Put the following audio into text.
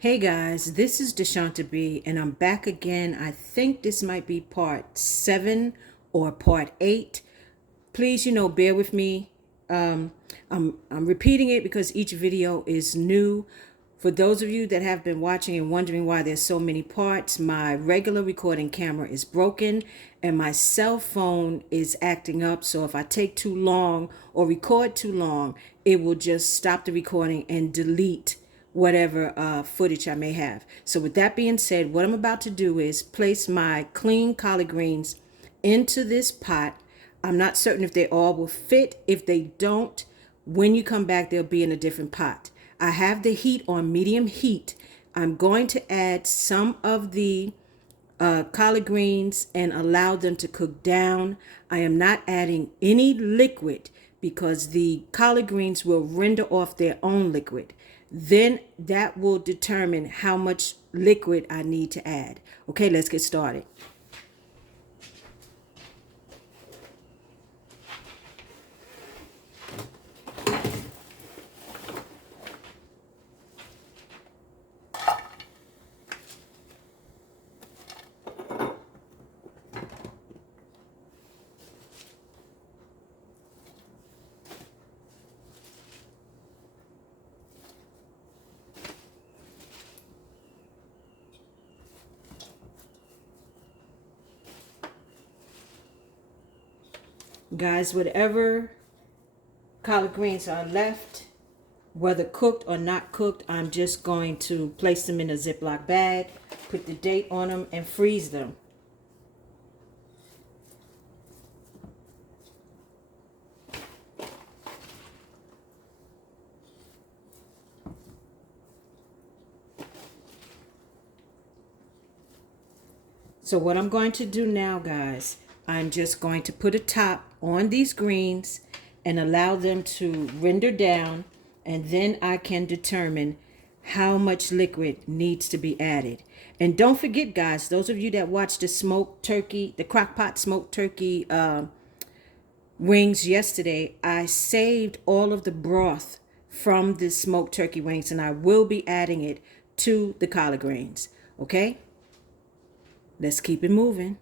Hey guys, this is DeSHANTA B, and I'm back again. I think this might be part 7 or part 8. Please, bear with me. I'm repeating it because each video is new. For those of you that have been watching and wondering why there's so many parts, my regular recording camera is broken and my cell phone is acting up. So if I take too long or record too long, it will just stop the recording and delete whatever footage I may have. So with that being said, what I'm about to do is place my clean collard greens into this pot. I'm not certain if they all will fit. If they don't, when you come back, they'll be in a different pot. I have the heat on medium heat. I'm going to add some of the collard greens and allow them to cook down. I am not adding any liquid because the collard greens will render off their own liquid. Then that will determine how much liquid I need to add. Okay, let's get started. Guys, whatever collard greens are left, whether cooked or not cooked, I'm just going to place them in a Ziploc bag, put the date on them, and freeze them. So what I'm going to do now, guys, I'm just going to put a top on these greens and allow them to render down, and then I can determine how much liquid needs to be added. And don't forget, guys, those of you that watch the smoked turkey, the crock pot smoked turkey wings yesterday, I saved all of the broth from the smoked turkey wings, and I will be adding it to the collard greens. Okay? Let's keep it moving.